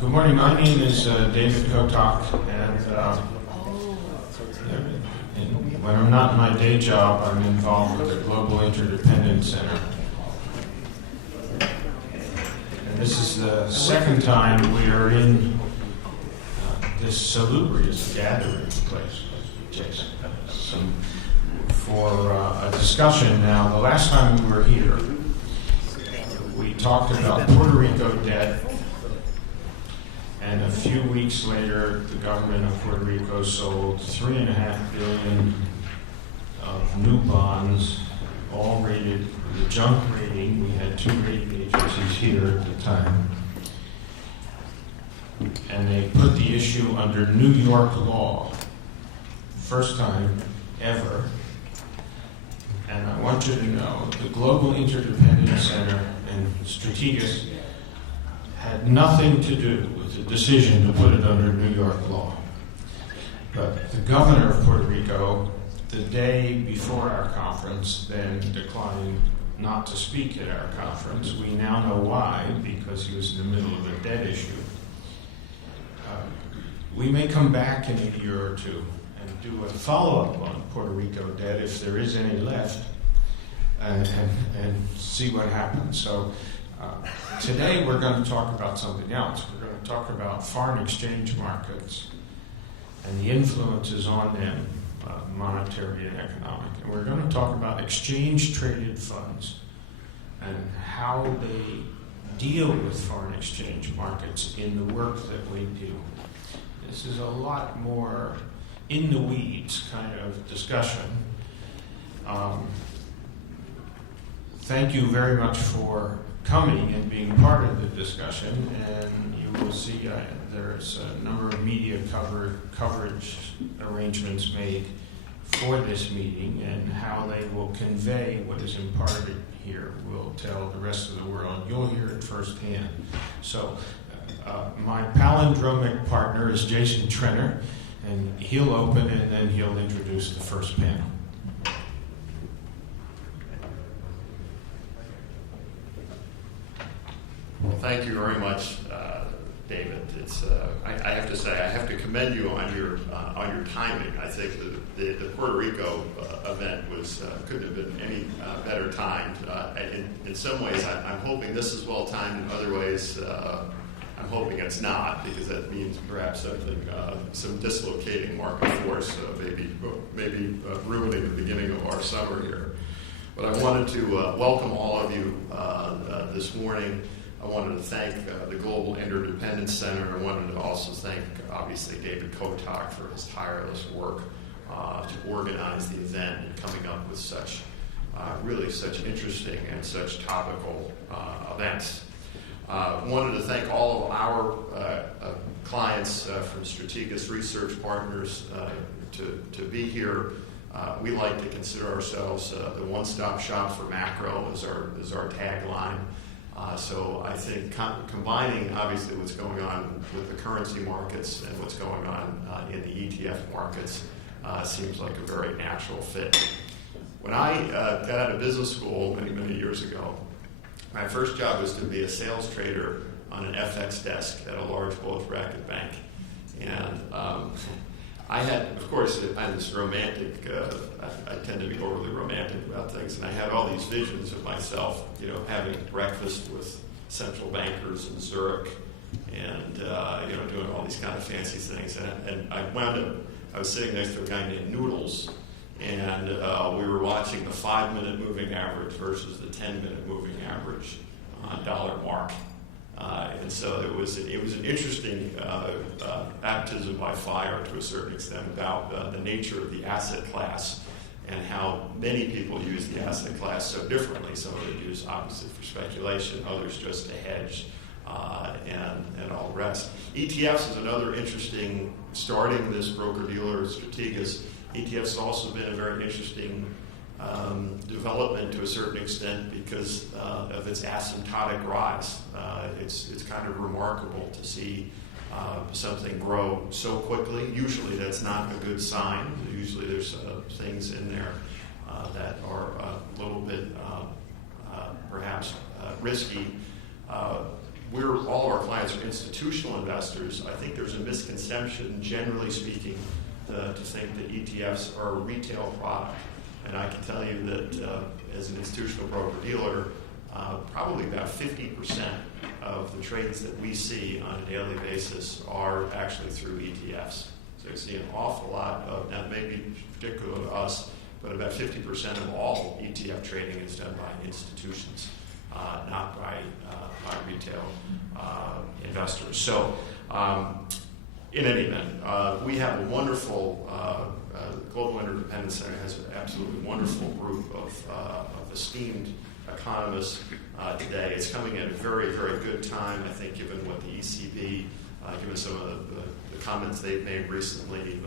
Good morning. My name is David Kotok, and when I'm not in my day job, I'm involved with the Global Interdependence Center. And this is the second time we are in this salubrious gathering place, Jason, for a discussion. Now, the last time we were here, we talked about Puerto Rico debt. And a few weeks later, the government of Puerto Rico sold $3.5 billion of new bonds, all rated with a junk rating. We had two rating agencies here at the time. And they put the issue under New York law. First time ever. And I want you to know the Global Interdependence Center and Strategas had nothing to do with the decision to put it under New York law. But the governor of Puerto Rico, the day before our conference, then declined not to speak at our conference. We now know why, because he was in the middle of a debt issue. We may come back in a year or two and do a follow-up on Puerto Rico debt, if there is any left, and see what happens. So today we're going to talk about something else. We're going to talk about foreign exchange markets and the influences on them, monetary and economic. And we're going to talk about exchange-traded funds and how they deal with foreign exchange markets in the work that we do. This is a lot more in the weeds kind of discussion. Thank you very much for coming and being part of the discussion, and you will see there's a number of media coverage arrangements made for this meeting, and how they will convey what is imparted here will tell the rest of the world. You'll hear it firsthand. So my palindromic partner is Jason Trenner, and he'll open and then he'll introduce the first panel. Well, thank you very much, David. It's I have to say, I have to commend you on your timing. I think the Puerto Rico event couldn't have been any better timed. In some ways, I'm hoping this is well timed. In other ways, I'm hoping it's not, because that means perhaps something, some dislocating market force, maybe ruining the beginning of our summer here. But I wanted to welcome all of you this morning. I wanted to thank the Global Interdependence Center. I wanted to also thank, obviously, David Kotok for his tireless work to organize the event and coming up with such interesting and such topical events. Wanted to thank all of our clients from Strategas Research Partners to be here. We like to consider ourselves the one-stop shop for macro is our tagline. So I think combining, obviously, what's going on with the currency markets and what's going on in the ETF markets seems like a very natural fit. When I got out of business school many years ago, my first job was to be a sales trader on an FX desk at a large bulge bracket bank. And I had, of course, I'm this romantic, I tend to be overly romantic about things, and I had all these visions of myself, having breakfast with central bankers in Zurich and, doing all these kind of fancy things. And I was sitting next to a guy named Noodles, and we were watching the 5-minute moving average versus the 10-minute moving average dollar mark. And so it was an interesting baptism by fire to a certain extent about the nature of the asset class and how many people use the asset class so differently. Some of it use obviously for speculation, others just to hedge, and all the rest. ETFs is another interesting, starting this broker-dealer Strategas. ETFs has also been a very interesting development to a certain extent because of its asymptotic rise. It's kind of remarkable to see something grow so quickly. Usually that's not a good sign. Usually there's things in there that are a little bit perhaps risky. all of our clients are institutional investors. I think there's a misconception, generally speaking, to think that ETFs are a retail product. And I can tell you that as an institutional broker-dealer, probably about 50% of the trades that we see on a daily basis are actually through ETFs. So you see an awful lot of, now maybe particular to us, but about 50% of all ETF trading is done by institutions, not by retail investors. So in any event, we have a wonderful, Global Interdependence Center has an absolutely wonderful group of esteemed economists today. It's coming at a very, very good time, I think, given what the ECB, given some of the comments they've made recently,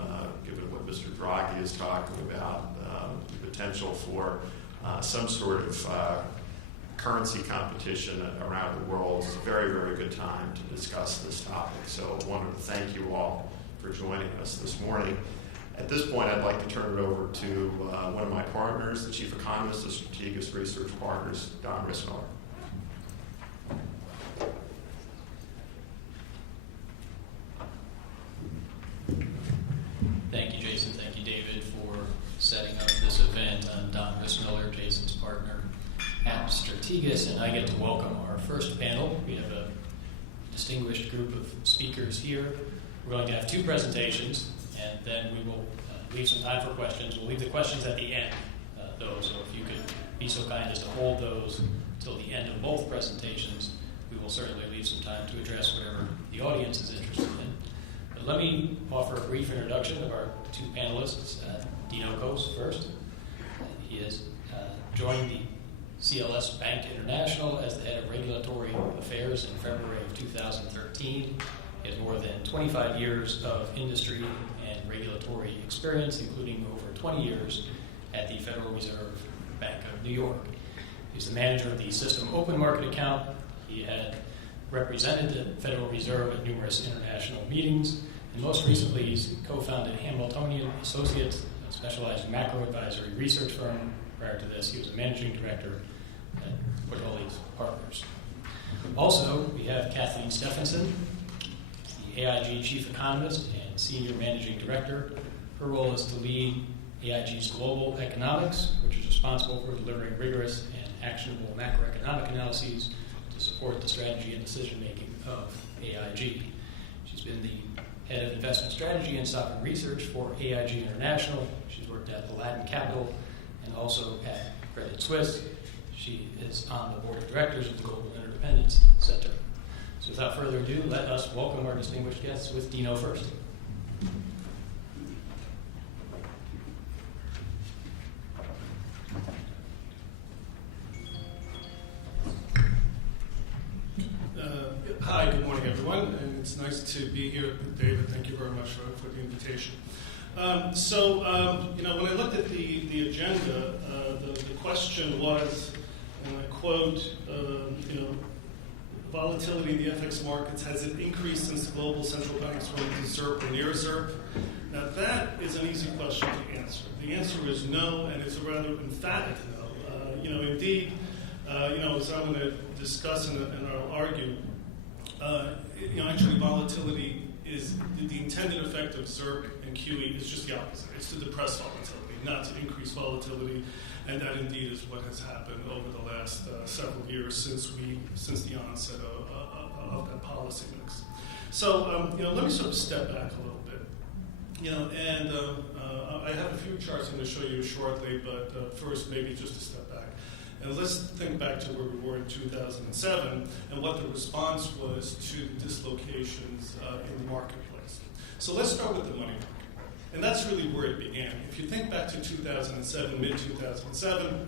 given what Mr. Draghi is talking about, the potential for some sort of currency competition around the world. It's a very, very good time to discuss this topic. So I wanted to thank you all for joining us this morning. At this point, I'd like to turn it over to one of my partners, the Chief Economist of Strategas Research Partners, Don Rissmiller. Thank you, Jason. Thank you, David, for setting up this event. I'm Don Rissmiller, Jason's partner at Strategas, and I get to welcome our first panel. We have a distinguished group of speakers here. We're going to have two presentations, and then we will leave some time for questions. We'll leave the questions at the end, though, so if you could be so kind as to hold those till the end of both presentations, we will certainly leave some time to address whatever the audience is interested in. But let me offer a brief introduction of our two panelists. Dino Coase first. He has joined the CLS Bank International as the head of regulatory affairs in February of 2013. He has more than 25 years of industry and regulatory experience, including over 20 years at the Federal Reserve Bank of New York. He's the manager of the System Open Market account. He had represented the Federal Reserve at numerous international meetings, and most recently he's co-founded Hamiltonian Associates, a specialized macro advisory research firm. Prior to this, he was a managing director at Portoli's Partners. Also, we have Kathleen Stephenson, the AIG chief economist and senior managing director. Her role is to lead AIG's global economics, which is responsible for delivering rigorous and actionable macroeconomic analyses to support the strategy and decision-making of AIG. She's been the head of investment strategy and sovereign research for AIG International. She's worked at Aladdin Capital and also at Credit Suisse. She is on the board of directors of the Global Interdependence Center. So without further ado, let us welcome our distinguished guests with Dino first. Hi, good morning, everyone, and it's nice to be here. David, thank you very much for the invitation. When I looked at the agenda, the question was, and I quote, volatility in the FX markets, has it increased since the global central banks went to ZIRP or near ZIRP? Now, that is an easy question to answer. The answer is no, and it's a rather emphatic no. Indeed, as I'm going to discuss and I'll argue, actually volatility is the intended effect of ZIRP and QE is just the opposite. It's to depress volatility, not to increase volatility, and that indeed is what has happened over the last several years since the onset of that policy mix. So, let me sort of step back a little bit. I have a few charts I'm going to show you shortly, but first maybe just to step back. And let's think back to where we were in 2007 and what the response was to the dislocations in the marketplace. So let's start with the money market. And that's really where it began. If you think back to 2007, mid-2007,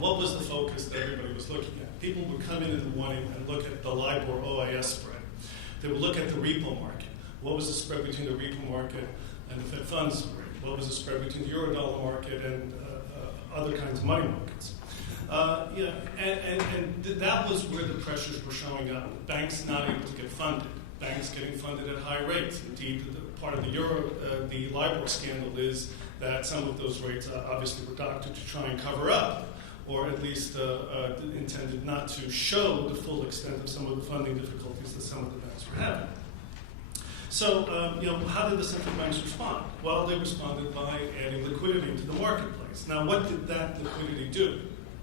what was the focus that everybody was looking at? People would come in the morning and look at the LIBOR OIS spread. They would look at the repo market. What was the spread between the repo market and the Fed funds rate? What was the spread between the Eurodollar market and other kinds of money markets? That was where the pressures were showing up. Banks not able to get funded. Banks getting funded at high rates. Indeed, part of the LIBOR scandal is that some of those rates obviously were doctored to try and cover up or at least intended not to show the full extent of some of the funding difficulties that some of the banks were having. So, how did the central banks respond? Well, they responded by adding liquidity to the marketplace. Now, what did that liquidity do?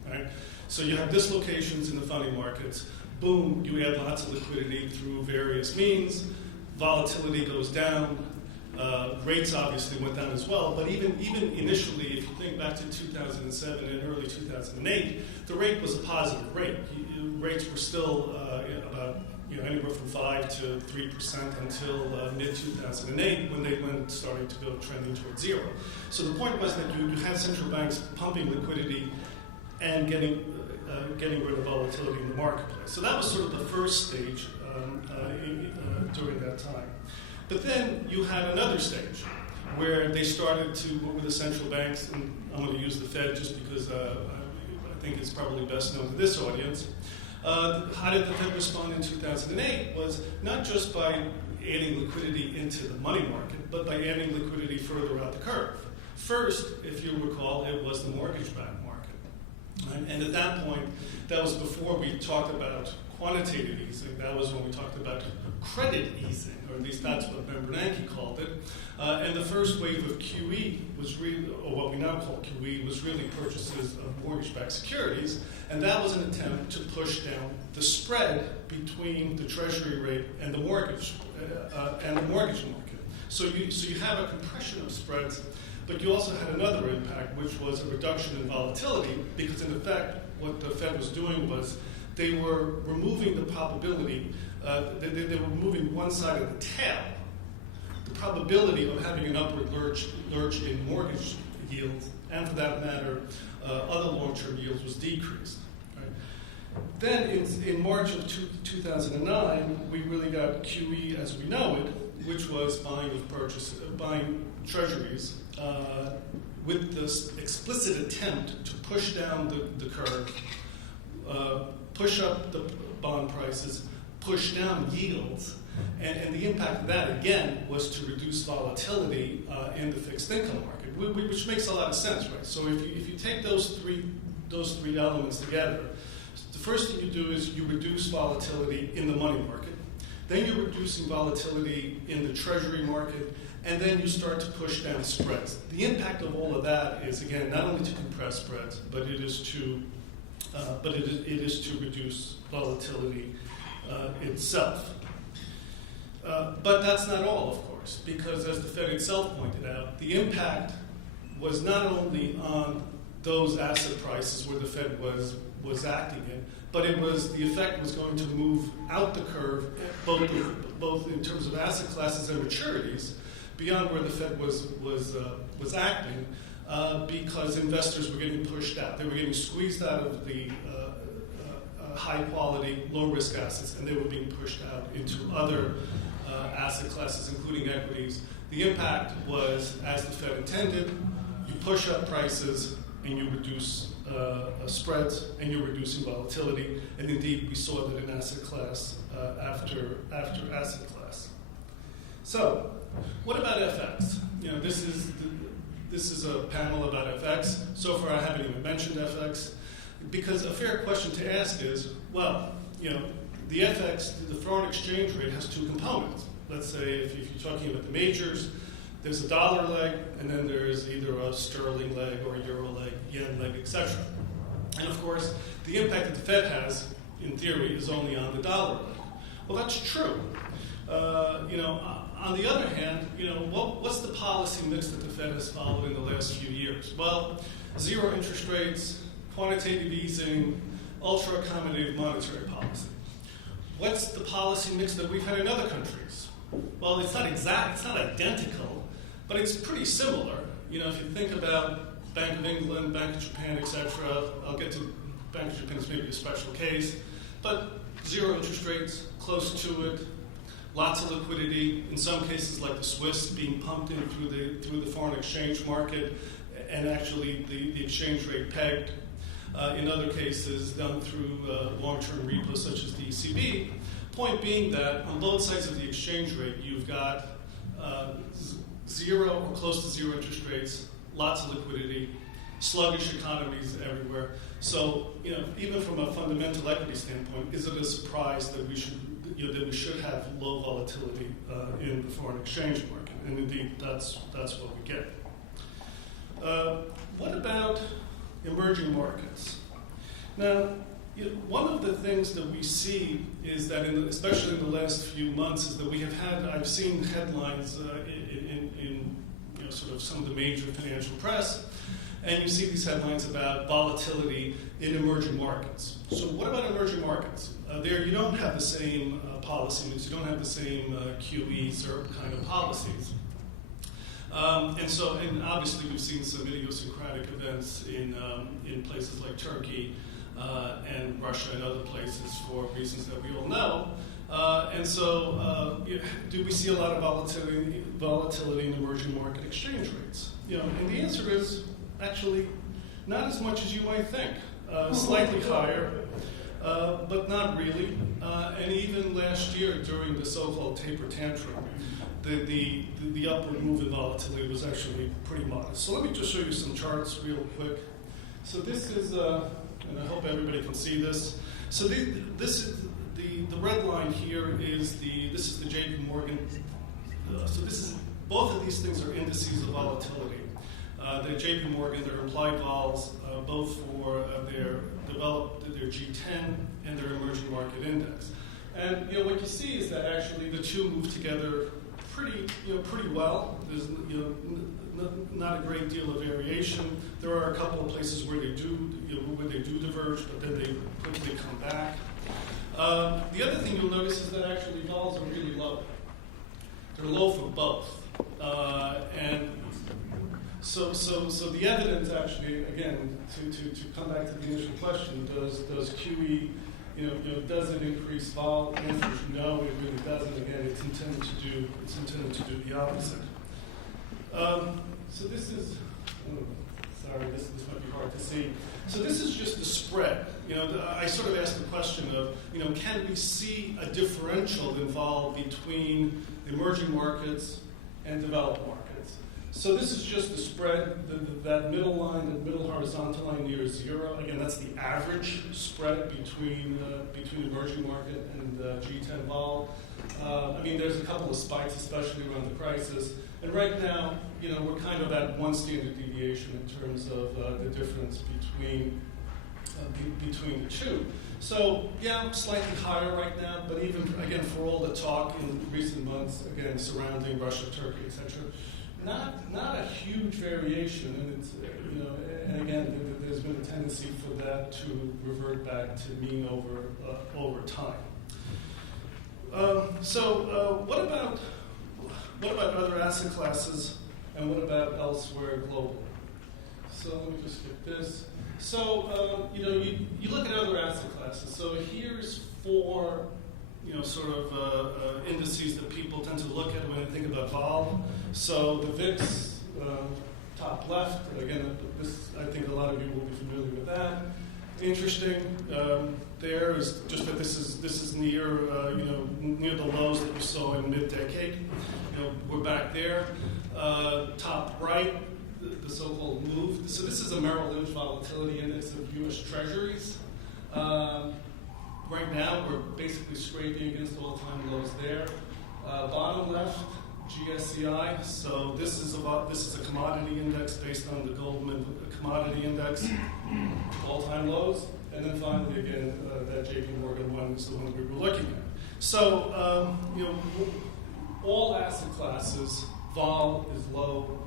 Right? So you have dislocations in the funding markets. Boom, you add lots of liquidity through various means. Volatility goes down. Rates obviously went down as well. But even initially, if you think back to 2007 and early 2008, the rate was a positive rate. Rates were still about anywhere from 5 to 3% until mid-2008 when they started to go trending towards zero. So the point was that you had central banks pumping liquidity and getting rid of volatility in the marketplace. So that was sort of the first stage during that time. But then you had another stage where they started to, what were the central banks, and I'm going to use the Fed just because I think it's probably best known to this audience. How did the Fed respond in 2008 was not just by adding liquidity into the money market, but by adding liquidity further out the curve. First, if you recall, it was the mortgage-backed market. Right? And at that point, that was before we talked about quantitative easing. That was when we talked about credit easing, or at least that's what Ben Bernanke called it. And the first wave of QE was really, or what we now call QE, was really purchases of mortgage-backed securities, and that was an attempt to push down the spread between the Treasury rate and the mortgage market. So you have a compression of spreads, but you also had another impact, which was a reduction in volatility, because in effect, what the Fed was doing was they were removing the probability. They were moving one side of the tail. The probability of having an upward lurch in mortgage yields, and for that matter, other long-term yields, was decreased. Right? Then in March of 2009, we really got QE as we know it, which was buying treasuries with this explicit attempt to push down the curve, push up the bond prices, push down yields, and the impact of that, again, was to reduce volatility in the fixed income market, which makes a lot of sense, right? So if you take those three elements together, the first thing you do is you reduce volatility in the money market, then you're reducing volatility in the treasury market, and then you start to push down spreads. The impact of all of that is, again, not only to compress spreads, but it is to reduce volatility itself. But that's not all, of course, because as the Fed itself pointed out, the impact was not only on those asset prices where the Fed was acting in, but the effect was going to move out the curve, both in terms of asset classes and maturities, beyond where the Fed was acting, because investors were getting pushed out. They were getting squeezed out of the high-quality, low-risk assets, and they were being pushed out into other asset classes, including equities. The impact was, as the Fed intended, you push up prices and you reduce spreads, and you're reducing volatility. And indeed, we saw that in asset class after asset class. So, what about FX? This is a panel about FX. So far, I haven't even mentioned FX. Because a fair question to ask is, well, the FX, the foreign exchange rate, has two components. Let's say if you're talking about the majors, there's a dollar leg, and then there's either a sterling leg or a euro leg, yen leg, etc. And of course, the impact that the Fed has, in theory, is only on the dollar leg. Well, that's true. On the other hand, what's the policy mix that the Fed has followed in the last few years? Well, zero interest rates, quantitative easing, ultra-accommodative monetary policy. What's the policy mix that we've had in other countries? Well, it's not exact, it's not identical, but it's pretty similar. If you think about Bank of England, Bank of Japan, etc., I'll get to Bank of Japan as maybe a special case, but zero interest rates, close to it, lots of liquidity, in some cases like the Swiss being pumped in through the foreign exchange market, and actually the exchange rate pegged. In other cases, done through long-term repos such as the ECB. Point being that on both sides of the exchange rate, you've got zero or close to zero interest rates, lots of liquidity, sluggish economies everywhere. So, even from a fundamental equity standpoint, is it a surprise that we should have low volatility in the foreign exchange market? And indeed, that's what we get. What about emerging markets? Now, one of the things that we see is that, especially in the last few months, is that I've seen headlines in sort of some of the major financial press, and you see these headlines about volatility in emerging markets. So what about emerging markets? There you don't have the same policy mix, you don't have the same QE, ZIRP kind of policies. And obviously we've seen some idiosyncratic events in places like Turkey and Russia and other places for reasons that we all know. Do we see a lot of volatility in emerging market exchange rates? And the answer is actually not as much as you might think. Slightly higher, but not really. And even last year during the so-called taper tantrum, the upward move in volatility was actually pretty modest. So let me just show you some charts real quick. So this is, and I hope everybody can see this. So this is the red line here is this is the JP Morgan. So this is both of these things are indices of volatility. The JP Morgan, their implied vols, both for their G10 and their emerging market index. And what you see is that actually the two move together pretty well. There's not a great deal of variation. There are a couple of places where they do diverge, but then they quickly come back. The other thing you'll notice is that actually vols are really low. They're low for both, and so the evidence actually, again, to come back to the initial question, does QE, does it increase vol? The answer is no, it really doesn't. Again, it's intended to do the opposite. So this is, this might be hard to see. So this is just the spread. I sort of asked the question of, can we see a differential involved between emerging markets and developed markets? So this is just the spread, that middle line, the middle horizontal line near zero. Again, that's the average spread between emerging market and G10 vol. There's a couple of spikes, especially around the crisis. And right now, we're kind of at one standard deviation in terms of the difference between the two. So, yeah, slightly higher right now, but even, again, for all the talk in recent months, again, surrounding Russia, Turkey, etc., not a huge variation, and it's and again, there's been a tendency for that to revert back to mean over time. What about other asset classes, and what about elsewhere globally? So let me just get this. So you look at other asset classes. So here's four indices that people tend to look at when they think about vol. So the VIX, top left. Again, this I think a lot of you will be familiar with that. Interesting. There is just that this is near near the lows that we saw in mid-decade. We're back there. Top right, the so-called move. So this is a Merrill Lynch volatility index of U.S. Treasuries. Right now, we're basically scraping against all-time lows there. Bottom left, GSCI. So this is a commodity index based on the Goldman commodity index, all-time lows. And then finally, again, that JP Morgan one is the one we were looking at. So all asset classes, vol is low.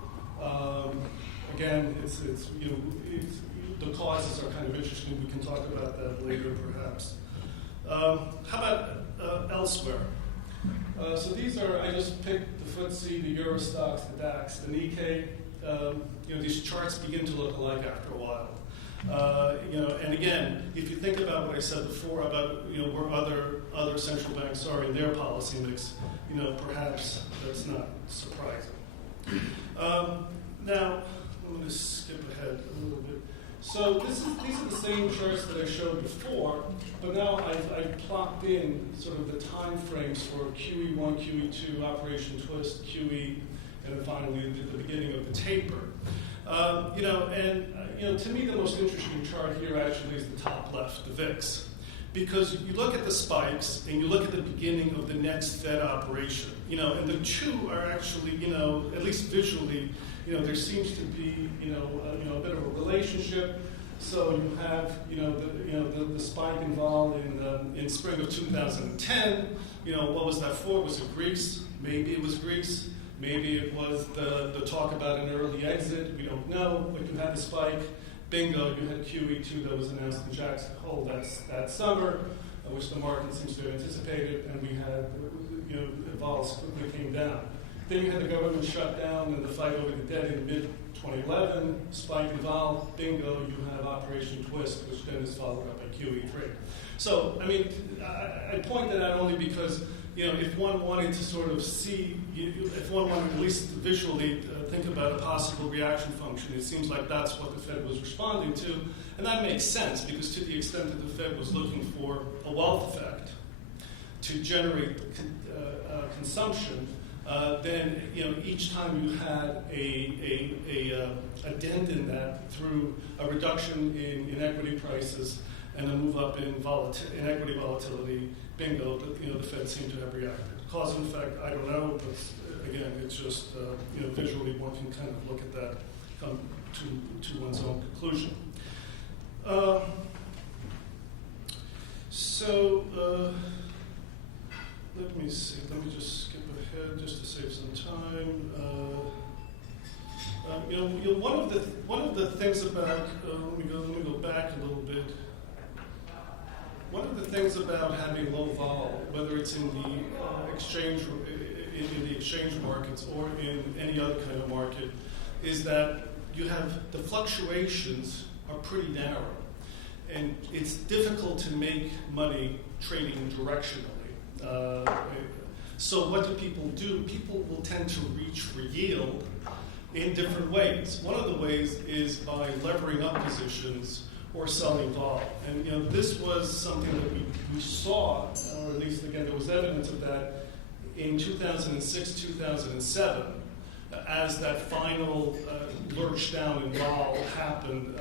Again, it's the causes are kind of interesting. We can talk about that later, perhaps. How about elsewhere? So these are, I just picked the FTSE, the Euro stocks, the DAX, the Nikkei. These charts begin to look alike after a while. And again, if you think about what I said before about where other central banks are in their policy mix, perhaps that's not surprising. Now, I'm going to skip ahead a little bit. So these are the same charts that I showed before, but now I've plopped in sort of the time frames for QE1, QE2, Operation Twist, QE, and then finally the beginning of the taper. To me, the most interesting chart here actually is the top left, the VIX. Because you look at the spikes and you look at the beginning of the next Fed operation, and the two are actually, at least visually, there seems to be, a bit of a relationship. So you have, the spike involved in spring of 2010. What was that for? Was it Greece? Maybe it was Greece. Maybe it was the talk about an early exit. We don't know. But you had the spike. Bingo, you had QE2 that was announced in Jackson Hole that summer, which the market seems to have anticipated, and we had, vols quickly came down. Then you had the government shutdown and the fight over the debt in mid-2011, spike in vol, bingo, you have Operation Twist, which then is followed up by QE3. So, I point that out only because, if one wanted to sort of see, if one wanted at least visually think about a possible reaction function, it seems like that's what the Fed was responding to. And that makes sense because to the extent that the Fed was looking for a wealth effect to generate consumption, then each time you had a dent in that through a reduction in equity prices and a move up in equity volatility, bingo, the Fed seemed to have reacted. Cause and effect, I don't know, but again, it's just visually one can kind of look at that, come to one's own conclusion. Let me see. Let me just skip ahead just to save some time. One of the things about let me go back a little bit. One of the things about having low vol, whether it's in the exchange markets or in any other kind of market, is that you have the fluctuations are pretty narrow, and it's difficult to make money trading directionally. So what do? People will tend to reach for yield in different ways. One of the ways is by levering up positions or selling vol. And this was something that we saw, or at least again there was evidence of that in 2006, 2007, as that final lurch down in vol happened,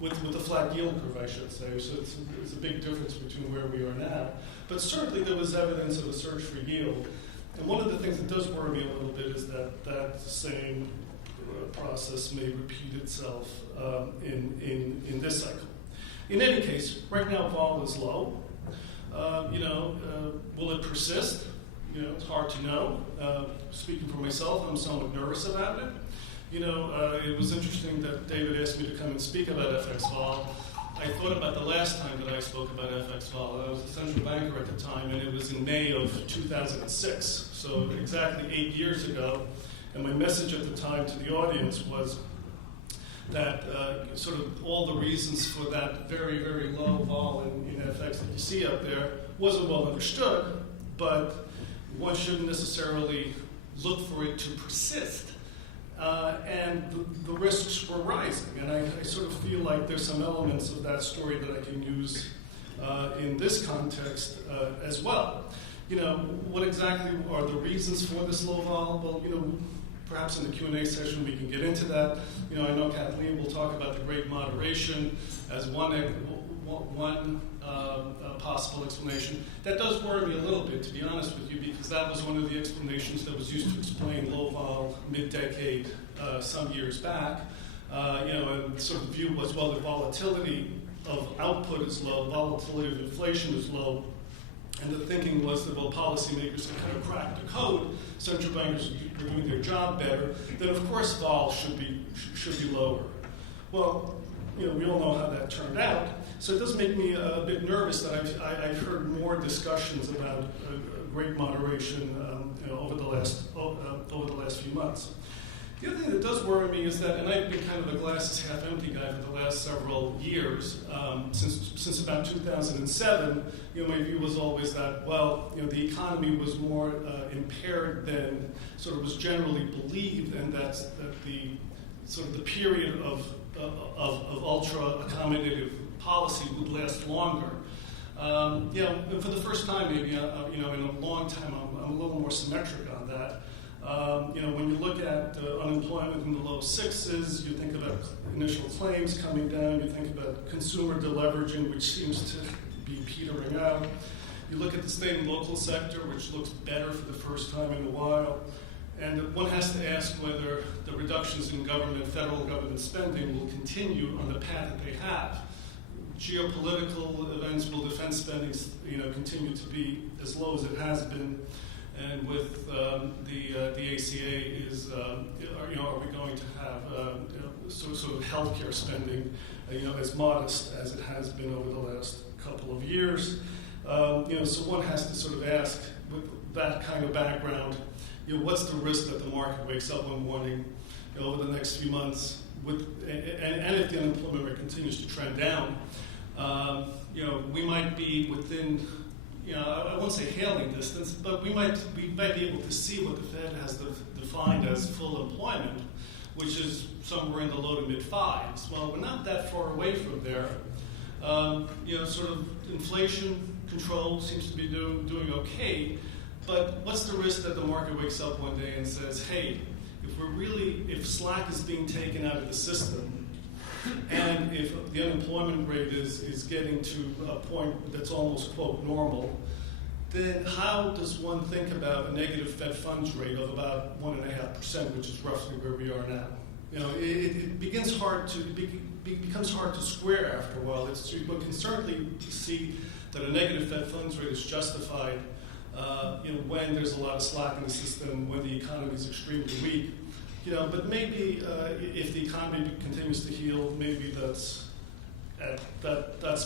with the flat yield curve, I should say. So it's a big difference between where we are now. But certainly there was evidence of a search for yield. And one of the things that does worry me a little bit is that same process may repeat itself in this cycle. In any case, right now vol is low. Will it persist? It's hard to know. Speaking for myself, I'm somewhat nervous about it. It was interesting that David asked me to come and speak about FX vol. I thought about the last time that I spoke about FX vol. I was a central banker at the time, and it was in May of 2006, so exactly 8 years ago. And my message at the time to the audience was that sort of all the reasons for that very, very low vol in FX that you see up there wasn't well understood, but one shouldn't necessarily look for it to persist. And the risks were rising. And I sort of feel like there's some elements of that story that I can use in this context as well. What exactly are the reasons for this low vol? Well, perhaps in the Q&A session we can get into that. I know Kathleen will talk about the great moderation as one possible explanation. That does worry me a little bit, to be honest with you, because that was one of the explanations that was used to explain low vol mid-decade some years back. And sort of the view was, well, the volatility of output is low, volatility of inflation is low, and the thinking was that, well, policymakers had kind of cracked the code, central bankers were doing their job better, then of course vol should be lower. Well, we all know how that turned out. So it does make me a bit nervous that I've heard more discussions about great moderation over the last few months. The other thing that does worry me is that, and I've been kind of a glasses half empty guy for the last several years, since about 2007. My view was always that, well, the economy was more impaired than sort of was generally believed, and that the sort of the period of ultra accommodative policy would last longer. For the first time, maybe in a long time, I'm a little more symmetric on that. When you look at unemployment in the low sixes, you think about initial claims coming down, you think about consumer deleveraging, which seems to be petering out. You look at the state and local sector, which looks better for the first time in a while. And one has to ask whether the reductions in federal government spending will continue on the path that they have. Geopolitical events will defense spending, continue to be as low as it has been. And with the ACA are we going to have sort of healthcare spending, as modest as it has been over the last couple of years? So one has to sort of ask, with that kind of background, what's the risk that the market wakes up one morning over the next few months, and if the unemployment rate continues to trend down, we might be within, I won't say hailing distance, but we might be able to see what the Fed has defined as full employment, which is somewhere in the low to mid fives. Well, we're not that far away from there. Sort of inflation control seems to be doing okay, but what's the risk that the market wakes up one day and says, hey, if slack is being taken out of the system, and if the unemployment rate is getting to a point that's almost, quote, normal, then how does one think about a negative Fed funds rate of about 1.5%, which is roughly where we are now? It becomes hard to square after a while. One can certainly see that a negative Fed funds rate is justified when there's a lot of slack in the system, when the economy is extremely weak. But maybe if the economy continues to heal, maybe that's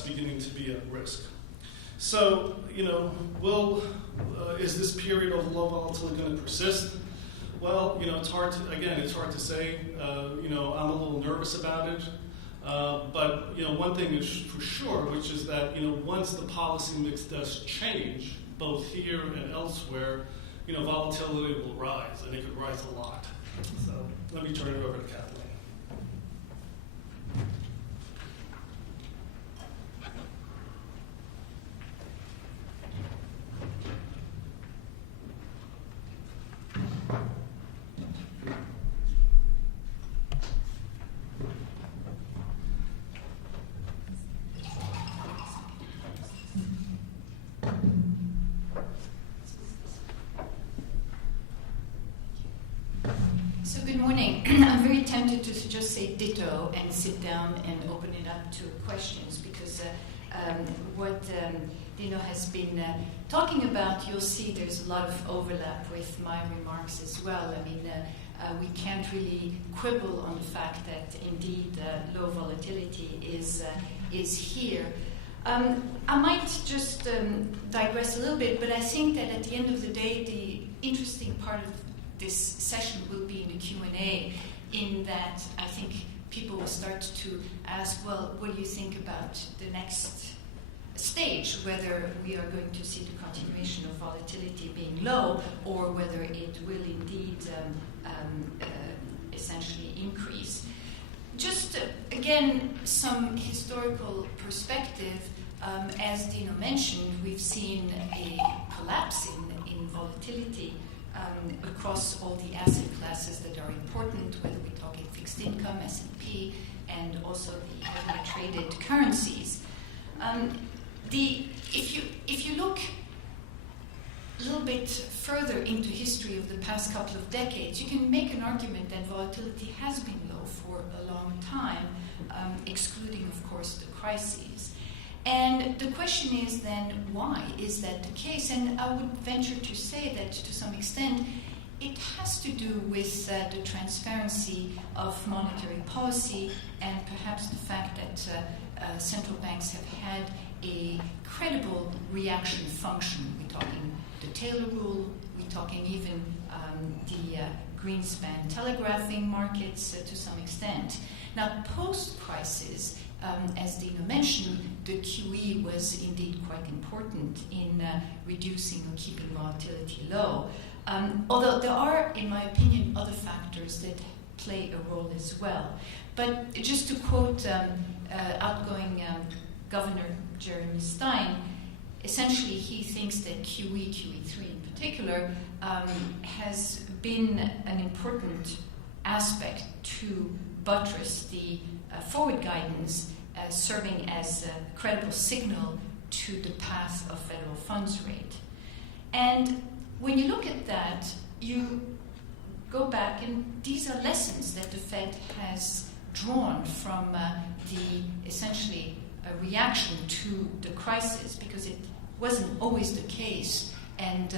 beginning to be at risk. So, is this period of low volatility going to persist? Well, it's hard to say. I'm a little nervous about it. But one thing is for sure, which is that once the policy mix does change, both here and elsewhere, volatility will rise, and it could rise a lot. So let me turn it over to Kathleen. So good morning. I'm very tempted to just say ditto and sit down and open it up to questions because what Dino has been talking about, you'll see there's a lot of overlap with my remarks as well. I mean, we can't really quibble on the fact that indeed low volatility is here. I might just digress a little bit, but I think that at the end of the day, the interesting part of this session will be in the Q&A, in that I think people will start to ask, well, what do you think about the next stage, whether we are going to see the continuation of volatility being low or whether it will indeed essentially increase. Just again, some historical perspective. As Dino mentioned, we've seen a collapse in volatility across all the asset classes that are important, whether we're talking fixed income, S&P, and also the heavily traded currencies. If you look a little bit further into history of the past couple of decades, you can make an argument that volatility has been low for a long time, excluding, of course, the crises. And the question is then, why is that the case? And I would venture to say that to some extent, it has to do with the transparency of monetary policy and perhaps the fact that central banks have had a credible reaction function. We're talking the Taylor rule, we're talking even the Greenspan telegraphing markets to some extent. Now, post-crisis, as Dino mentioned, the QE was indeed quite important in reducing or keeping volatility low. Although there are, in my opinion, other factors that play a role as well. But just to quote outgoing Governor Jeremy Stein, essentially he thinks that QE3 in particular, particular has been an important aspect to buttress the forward guidance, serving as a credible signal to the path of federal funds rate. And when you look at that, you go back, and these are lessons that the Fed has drawn from the essentially a reaction to the crisis, because it wasn't always the case. And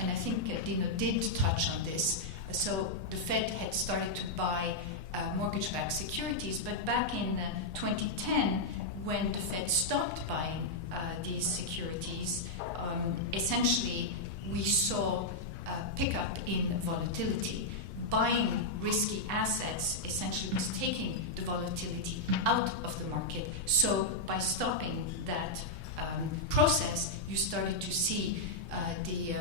I think Dino did touch on this. So the Fed had started to buy mortgage-backed securities, but back in 2010, when the Fed stopped buying these securities, essentially we saw a pickup in volatility. Buying risky assets essentially was taking the volatility out of the market. So by stopping that process, you started to see the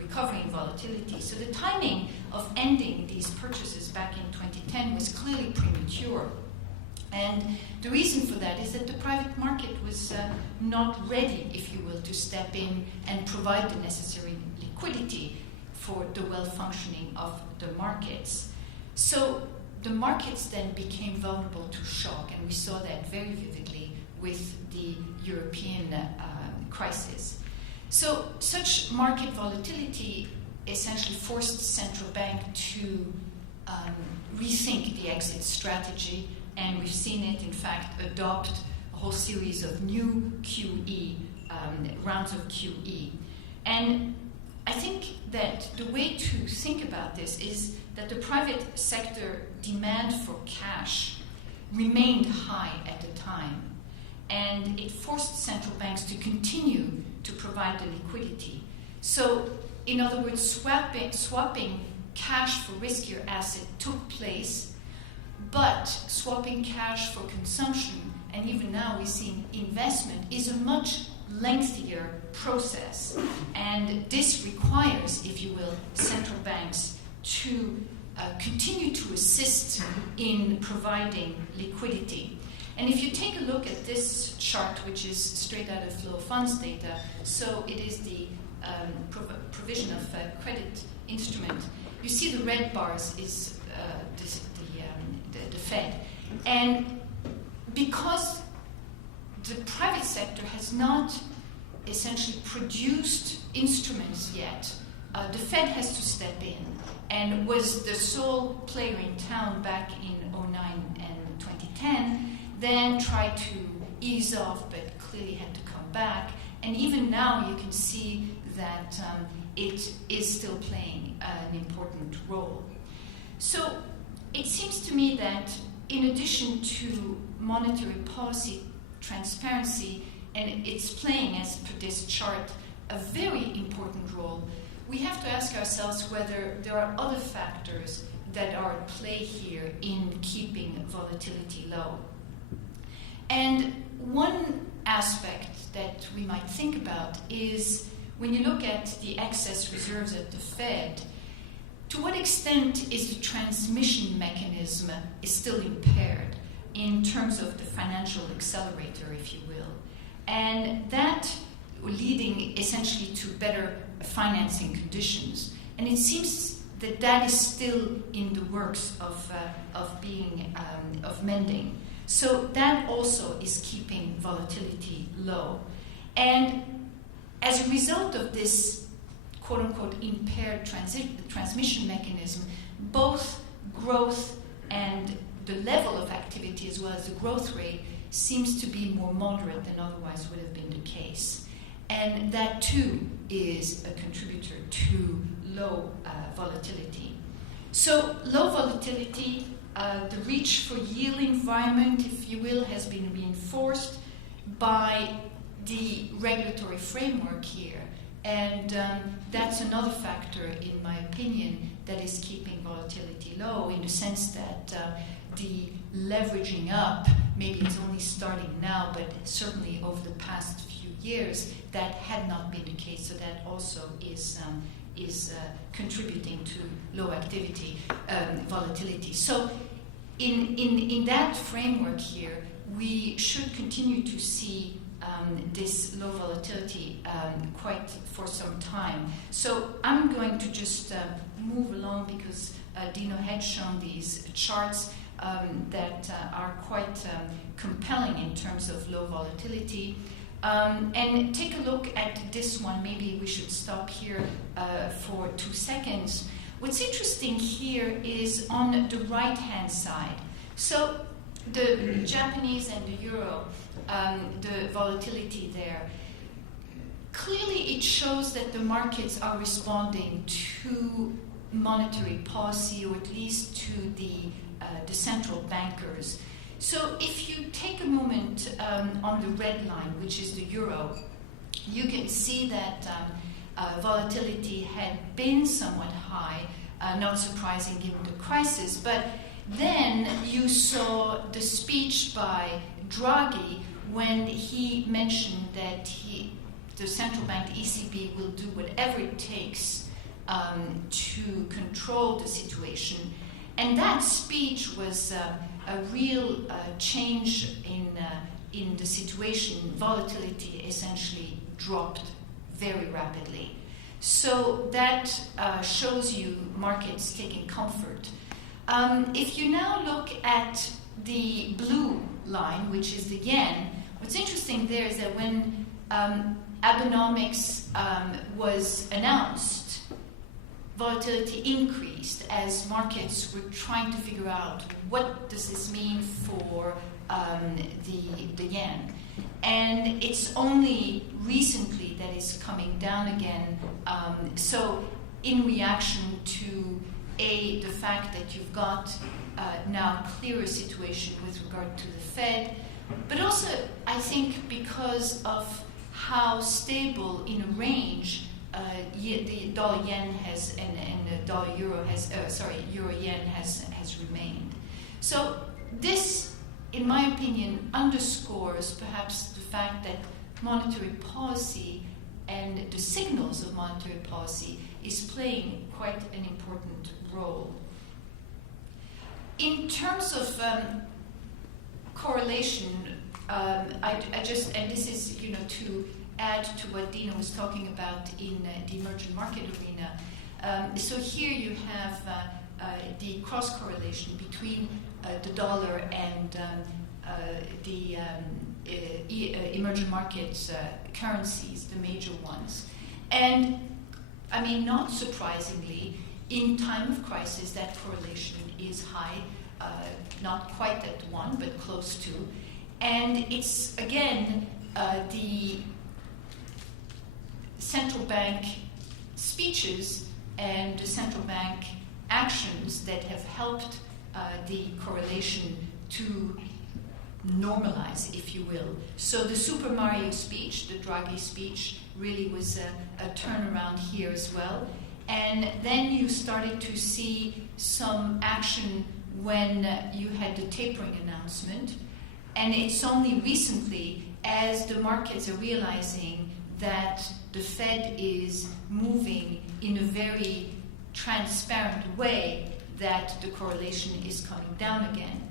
recovery in volatility. So the timing of ending these purchases back in 2010 was clearly premature. And the reason for that is that the private market was not ready, if you will, to step in and provide the necessary liquidity for the well-functioning of the markets. So the markets then became vulnerable to shock, and we saw that very vividly with the European crisis. So such market volatility essentially forced the central bank to rethink the exit strategy, and we've seen it, in fact, adopt a whole series of new QE, rounds of QE. And I think that the way to think about this is that the private sector demand for cash remained high at the time, and it forced central banks to continue to provide the liquidity. So, in other words, swapping cash for riskier asset took place, but swapping cash for consumption, and even now we're seeing investment, is a much lengthier process. And this requires, if you will, central banks to continue to assist in providing liquidity. And if you take a look at this chart, which is straight out of flow of funds data, so it is the provision of credit instrument. You see the red bars is the Fed. And because the private sector has not essentially produced instruments yet, the Fed has to step in, and was the sole player in town back in 2009 and 2010, then tried to ease off, but clearly had to come back. And even now you can see that it is still playing an important role. So it seems to me that in addition to monetary policy transparency, and it's playing, as per this chart, a very important role, we have to ask ourselves whether there are other factors that are at play here in keeping volatility low. And one aspect that we might think about is when you look at the excess reserves at the Fed, to what extent is the transmission mechanism is still impaired in terms of the financial accelerator, if you will, and that leading essentially to better financing conditions. And it seems that that is still in the works of mending. So that also is keeping volatility low. And as a result of this quote-unquote impaired transmission mechanism, both growth and the level of activity as well as the growth rate seems to be more moderate than otherwise would have been the case. And that too is a contributor to low volatility. So low volatility, the reach for yield environment, if you will, has been reinforced by the regulatory framework here. And that's another factor, in my opinion, that is keeping volatility low, in the sense that the leveraging up, maybe it's only starting now, but certainly over the past few years, that had not been the case. So that also is contributing to low activity, volatility. So in that framework here, we should continue to see this low volatility quite for some time. So I'm going to just move along because Dino had shown these charts that are quite compelling in terms of low volatility. And take a look at this one. Maybe we should stop here for 2 seconds. What's interesting here is on the right-hand side. So the Japanese and the euro, the volatility there, clearly it shows that the markets are responding to monetary policy, or at least to the central bankers. So if you take a moment on the red line, which is the euro, you can see that volatility had been somewhat high, not surprising given the crisis, but then you saw the speech by Draghi when he mentioned that the central bank, the ECB, will do whatever it takes to control the situation. And that speech was a real change in the situation. Volatility essentially dropped very rapidly. So that shows you markets taking comfort. If you now look at the blue line, which is the yen, what's interesting there is that when Abenomics was announced, volatility increased as markets were trying to figure out what does this mean for the yen. And it's only recently that it's coming down again. So in reaction to the fact that you've got now a clearer situation with regard to the Fed, but also I think because of how stable in a range the dollar yen has and the dollar euro has euro yen has remained. So this, in my opinion, underscores perhaps the fact that monetary policy and the signals of monetary policy is playing quite an important role. In terms of correlation, I just, and this is to add to what Dino was talking about in the emerging market arena. So here you have the cross correlation between the dollar and the emerging markets currencies, the major ones. And I mean, not surprisingly, in time of crisis, that correlation is high, not quite at 1, but close to. And it's, again, the central bank speeches and the central bank actions that have helped the correlation to normalize, if you will. So the Super Mario speech, the Draghi speech, really was a turnaround here as well. And then you started to see some action when you had the tapering announcement. And it's only recently, as the markets are realizing that the Fed is moving in a very transparent way, that the correlation is coming down again.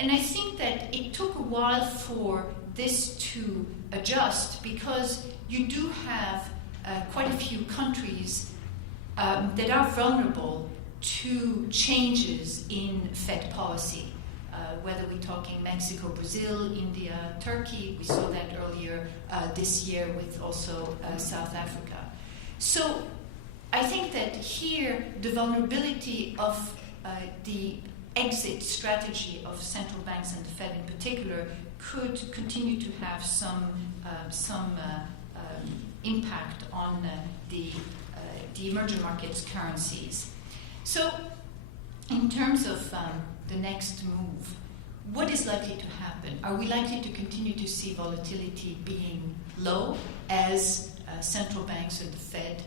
And I think that it took a while for this to adjust, because you do have quite a few countries that are vulnerable to changes in Fed policy, whether we're talking Mexico, Brazil, India, Turkey. We saw that earlier this year with also South Africa. So I think that here the vulnerability of the exit strategy of central banks and the Fed in particular could continue to have some impact on the emerging markets currencies. So in terms of the next move, what is likely to happen? Are we likely to continue to see volatility being low as central banks and the Fed,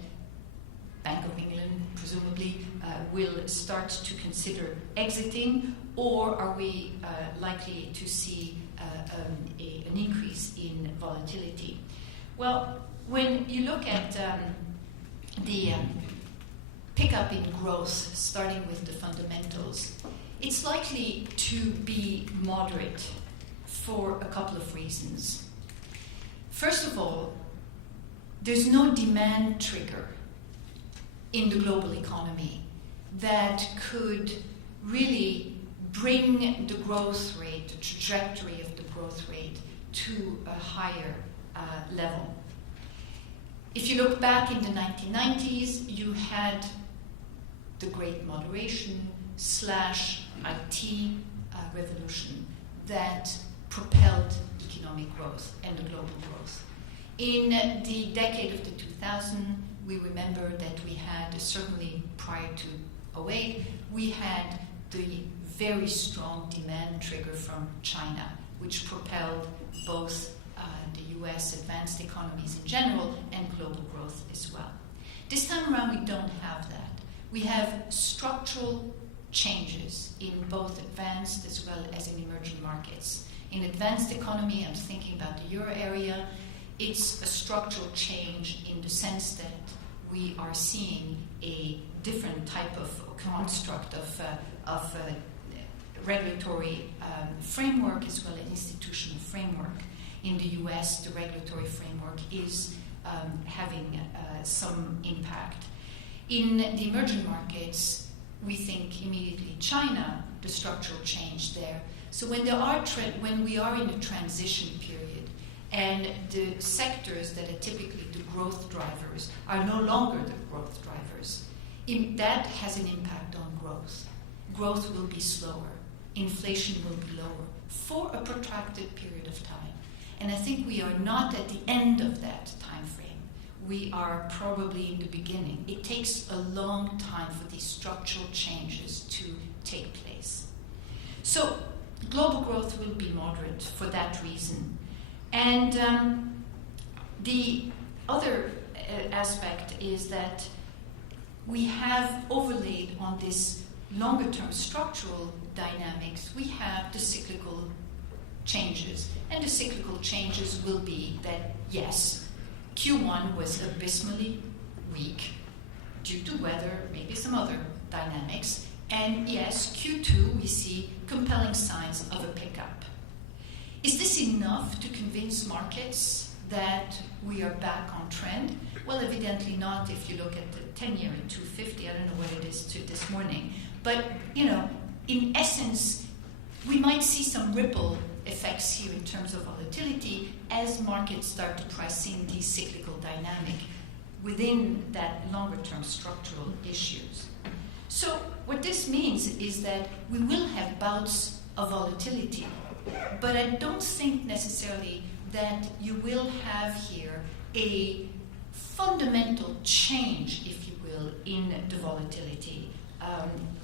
Bank of England presumably, will start to consider exiting, or are we likely to see an increase in volatility? Well, when you look at the pickup in growth, starting with the fundamentals, it's likely to be moderate for a couple of reasons. First of all, there's no demand trigger in the global economy that could really bring the growth rate, the trajectory of the growth rate, to a higher level. If you look back in the 1990s, you had the Great Moderation / IT revolution that propelled economic growth and the global growth. In the decade of the 2000s, we remember that we had, certainly prior to 08, we had the very strong demand trigger from China, which propelled both the US advanced economies in general and global growth as well. This time around, we don't have that. We have structural changes in both advanced as well as in emerging markets. In advanced economy, I'm thinking about the euro area, it's a structural change in the sense that we are seeing a different type of construct of regulatory framework as well as institutional framework. In the US, the regulatory framework is having some impact. In the emerging markets, we think immediately China, the structural change there. So when we are in a transition period and the sectors that are typically the growth drivers are no longer the growth drivers, that has an impact on growth. Growth will be slower. Inflation will be lower for a protracted period of time. And I think we are not at the end of that time frame. We are probably in the beginning. It takes a long time for these structural changes to take place. So global growth will be moderate for that reason. And the other aspect is that we have overlaid on this longer-term structural dynamics, we have the cyclical changes. And the cyclical changes will be that, yes, Q1 was abysmally weak due to weather, maybe some other dynamics. And yes, Q2, we see compelling signs of a pickup. Is this enough to convince markets that we are back on trend? Well, evidently not if you look at the 10-year at 250. I don't know what it is to this morning. But, in essence, we might see some ripple effects here in terms of volatility as markets start to price in these cyclical dynamic within that longer-term structural issues. So what this means is that we will have bouts of volatility, but I don't think necessarily that you will have here a fundamental change, if you will, in the volatility,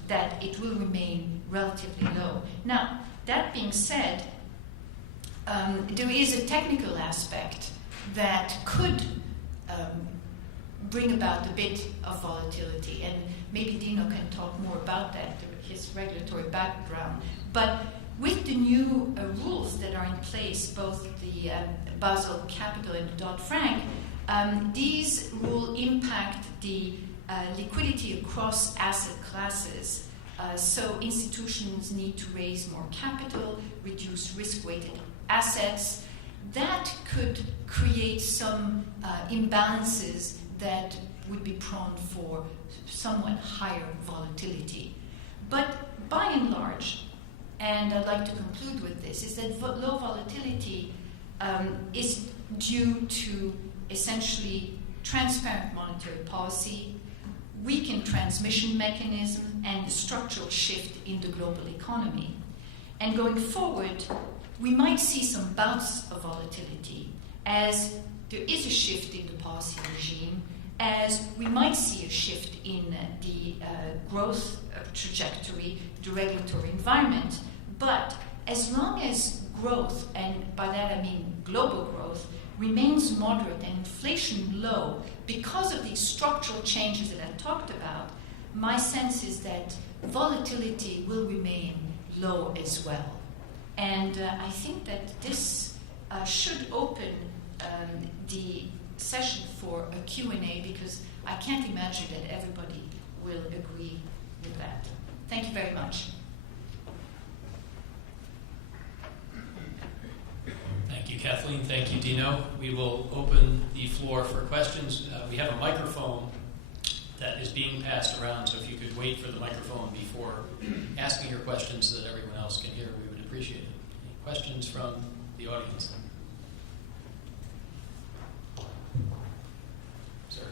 that it will remain relatively low. Now, that being said, there is a technical aspect that could bring about a bit of volatility, and maybe Dino can talk more about that, his regulatory background. But with the new rules that are in place, both the Basel Capital and the Dodd-Frank, these will impact the liquidity across asset classes. So institutions need to raise more capital, reduce risk-weighted assets. That could create some imbalances that would be prone for somewhat higher volatility. But by and large, and I'd like to conclude with this, is that low volatility is due to essentially transparent monetary policy, weakened transmission mechanism, and the structural shift in the global economy. And going forward, we might see some bouts of volatility as there is a shift in the policy regime, as we might see a shift in the growth trajectory, the regulatory environment. But as long as growth, and by that I mean global growth, remains moderate and inflation low, because of these structural changes that I talked about, my sense is that volatility will remain low as well. And I think that this should open the session for a Q&A, because I can't imagine that everybody will agree with that. Thank you very much. Thank you, Kathleen. Thank you, Dino. We will open the floor for questions. We have a microphone that is being passed around, so if you could wait for the microphone before asking your questions so that everyone else can hear, we would appreciate it. Any questions from the audience? Sir.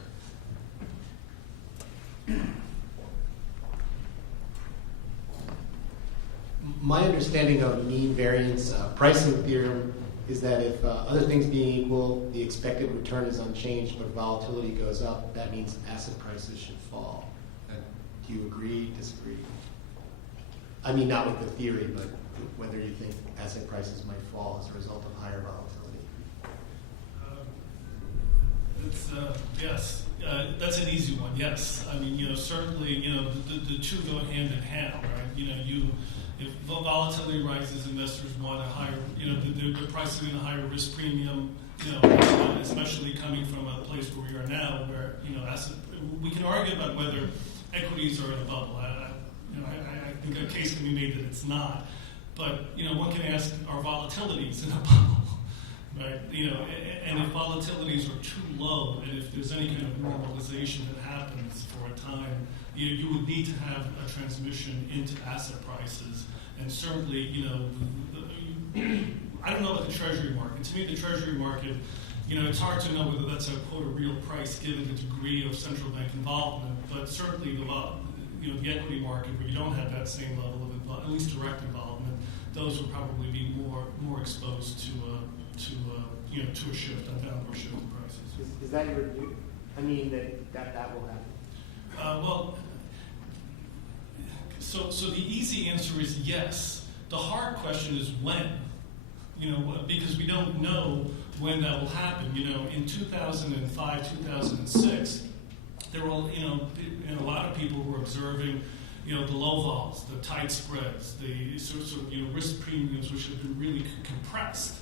My understanding of mean variance pricing theorem is that if other things being equal, the expected return is unchanged, but volatility goes up, that means asset prices should fall. Do you agree, disagree? I mean, not with the theory, but whether you think asset prices might fall as a result of higher volatility. Yes, that's an easy one. Yes, I mean, certainly, the two go hand in hand, right? If volatility rises, investors want a higher, they're pricing in a higher risk premium, especially coming from a place where we are now, where, we can argue about whether equities are in a bubble. I think a case can be made that it's not. But, one can ask, are volatilities in a bubble? Right? And if volatilities are too low, and if there's any kind of normalization that happens for a time, you would need to have a transmission into asset prices. And certainly, I don't know about the treasury market. To me, the treasury market, it's hard to know whether that's a quote a real price given the degree of central bank involvement. But certainly, the equity market, where you don't have that same level of at least direct involvement, those would probably be more exposed to a shift, a downward shift in prices. Is that your view? I mean, that will happen? So the easy answer is yes. The hard question is when. Because we don't know when that will happen. In 2005, 2006, there were, and a lot of people were observing, the low vols, the tight spreads, the sort of risk premiums, which have been really compressed.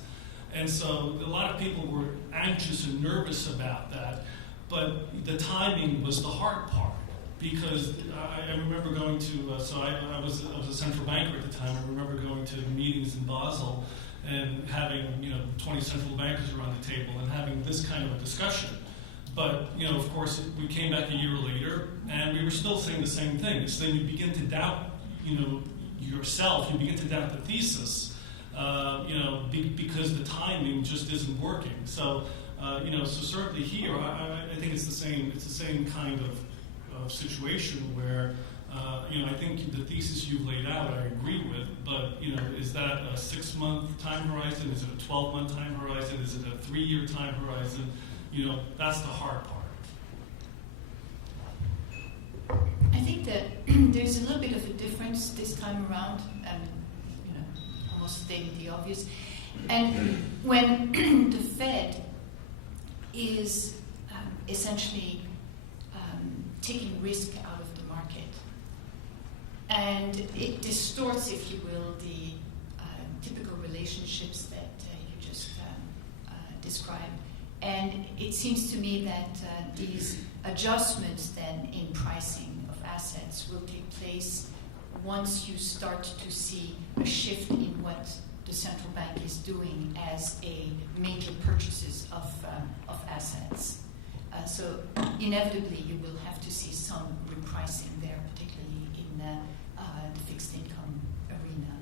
And so a lot of people were anxious and nervous about that, but the timing was the hard part. Because I remember going to, I was a central banker at the time. I remember going to meetings in Basel and having 20 central bankers around the table and having this kind of a discussion. But of course, we came back a year later and we were still saying the same thing. So then you begin to doubt, yourself. You begin to doubt the thesis, because the timing just isn't working. So so certainly here, I think it's the same. It's the same kind of situation where, I think the thesis you've laid out, I agree with, but, is that a 6-month time horizon? Is it a 12-month time horizon? Is it a 3-year time horizon? That's the hard part. I think that there's a little bit of a difference this time around, and, almost stating the obvious. And when the Fed is essentially taking risk out of the market, and it distorts, if you will, the typical relationships that you just described. And it seems to me that these adjustments then in pricing of assets will take place once you start to see a shift in what the central bank is doing as a major purchases of assets. So inevitably, you will have to see some repricing there, particularly in the fixed income arena.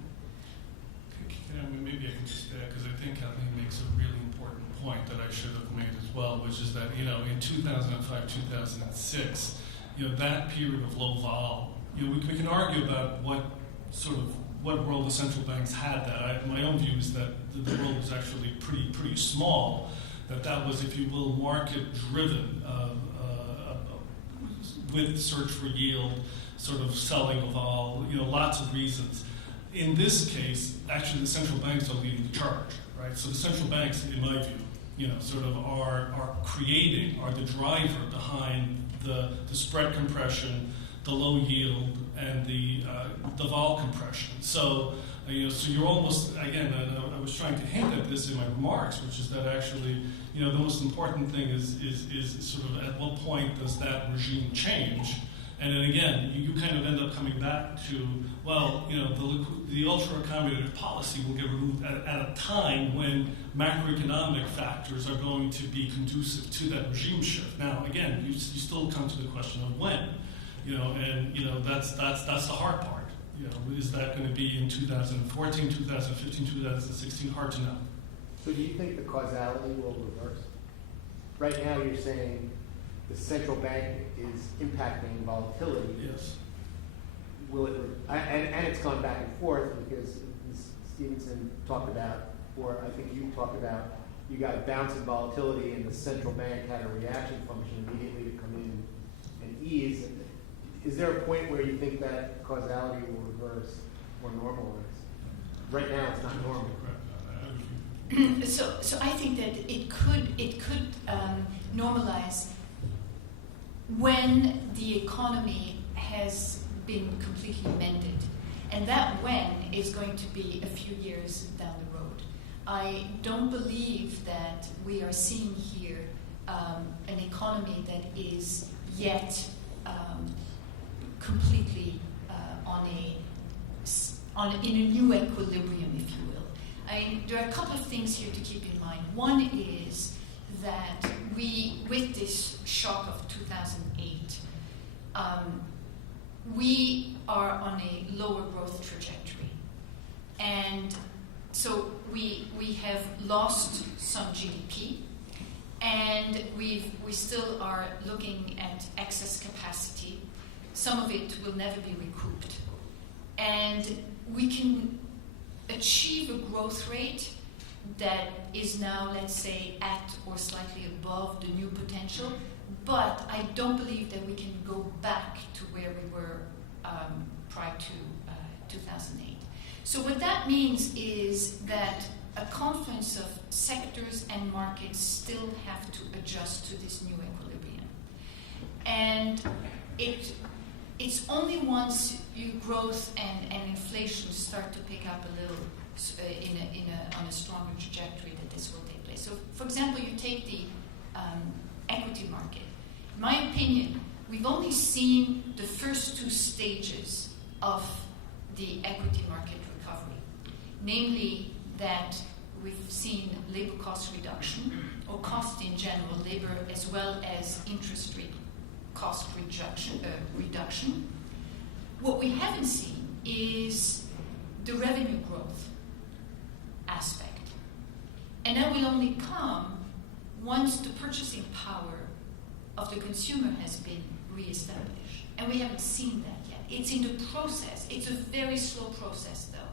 Maybe I can just add, because I think Kathleen makes a really important point that I should have made as well, which is that, in 2005, 2006, that period of low vol, we can argue about what role the central banks had that. My own view is that the role was actually pretty small, that was, if you will, market-driven, with search for yield, sort of selling of all, lots of reasons. In this case, actually, the central banks are leading the charge, right? So the central banks, in my view, sort of are the driver behind the spread compression, the low yield, and the vol compression. So so you're almost, again, I was trying to hint at this in my remarks, which is that actually, the most important thing is sort of at what point does that regime change? And then again, you kind of end up coming back to, well, the ultra-accommodative policy will get removed at a time when macroeconomic factors are going to be conducive to that regime shift. Now, again, you still come to the question of when, that's the hard part. Is that going to be in 2014, 2015, 2016? Hard to know. So do you think the causality will reverse? Right now you're saying the central bank is impacting volatility. Yes. Will it, and it's gone back and forth because Stevenson talked about, or I think you talked about, you got a bounce in volatility and the central bank had a reaction function immediately to come in and ease. Is there a point where you think that causality will reverse or normalize? Right now it's not normal. So I think that it could normalize when the economy has been completely mended, and that when is going to be a few years down the road. I don't believe that we are seeing here an economy that is yet completely in a new equilibrium, if you will. There are a couple of things here to keep in mind. One is that with this shock of 2008, we are on a lower growth trajectory. And so we have lost some GDP, and we still are looking at excess capacity. Some of it will never be recouped. And we can achieve a growth rate that is now, let's say, at or slightly above the new potential, but I don't believe that we can go back to where we were prior to 2008. So what that means is that a confluence of sectors and markets still have to adjust to this new equilibrium. And it's only once growth and inflation start to pick up a little on a stronger trajectory that this will take place. So, for example, you take the equity market. In my opinion, we've only seen the first two stages of the equity market recovery, namely that we've seen labor cost reduction, or cost in general, labor as well as interest rate cost reduction. What we haven't seen is the revenue growth aspect. And that will only come once the purchasing power of the consumer has been reestablished. And we haven't seen that yet. It's in the process. It's a very slow process, though.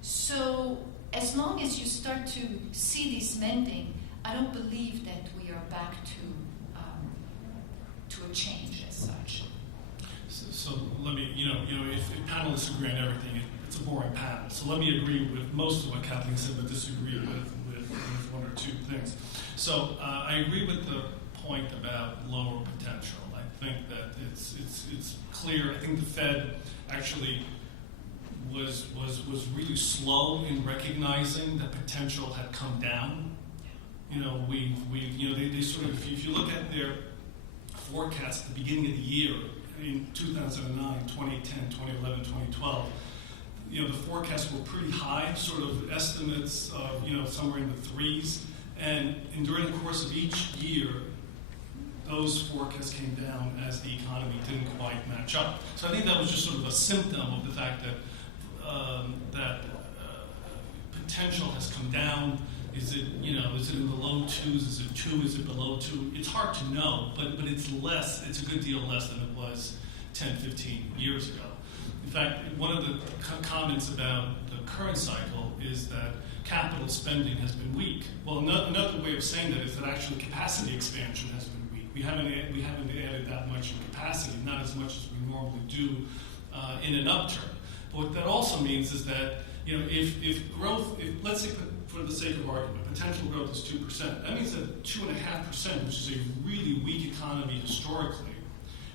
So as long as you start to see this mending, I don't believe that we are back to a change as such. So let me, if panelists agree on everything, it's a boring panel. So let me agree with most of what Kathleen said, but disagree with one or two things. So I agree with the point about lower potential. I think that it's clear. I think the Fed actually was really slow in recognizing that potential had come down. They sort of, if you look at their forecast at the beginning of the year, in 2009, 2010, 2011, 2012, the forecasts were pretty high, sort of estimates of, somewhere in the threes. And during the course of each year, those forecasts came down as the economy didn't quite match up. So I think that was just sort of a symptom of the fact that potential has come down. Is it in the low twos? Is it 2? Is it below 2? It's hard to know, but it's less. It's a good deal less than it was 10, 15 years ago. In fact, one of the comments about the current cycle is that capital spending has been weak. Well, another way of saying that is that actually capacity expansion has been weak. We haven't added that much in capacity, not as much as we normally do in an upturn. But what that also means is that if growth, let's say for the sake of argument, potential growth is 2%. That means that 2.5%, which is a really weak economy historically,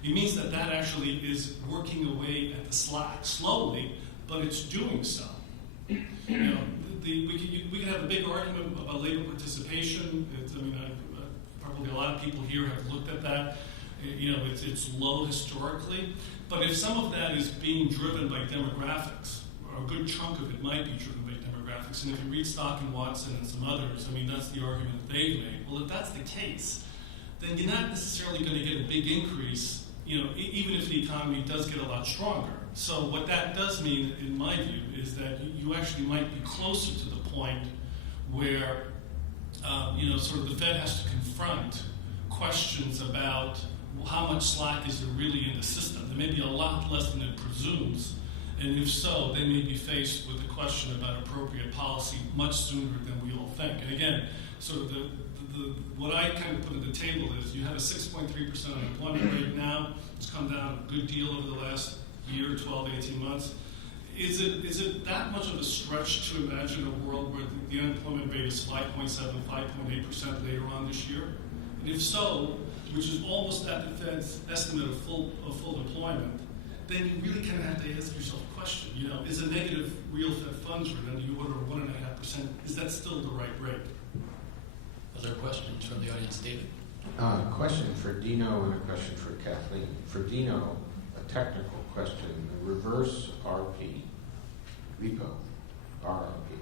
it means that actually is working away at the slack slowly, but it's doing so. We could have a big argument about labor participation. Probably a lot of people here have looked at that. It's low historically. But if some of that is being driven by demographics, or a good chunk of it might be driven by demographics, and if you read Stock and Watson and some others, that's the argument that they've made. Well, if that's the case, then you're not necessarily going to get a big increase, even if the economy does get a lot stronger. So what that does mean, in my view, is that you actually might be closer to the point where, sort of the Fed has to confront questions about how much slack is there really in the system. There may be a lot less than it presumes, and if so, they may be faced with a question about appropriate policy much sooner than we all think. And again, sort of what I kind of put on the table is you have a 6.3% unemployment rate now. It's come down a good deal over the last year, 12, 18 months. Is it that much of a stretch to imagine a world where the unemployment rate is 5.7, 5.8% later on this year? And if so, which is almost at the Fed's estimate of full deployment, then you really kind of have to ask yourself a question. Is a negative real Fed funds rate under the order of 1.5%, is that still the right rate? Other questions from the audience, David? A question for Dino and a question for Kathleen. For Dino, a technical question. The reverse repo, RRP,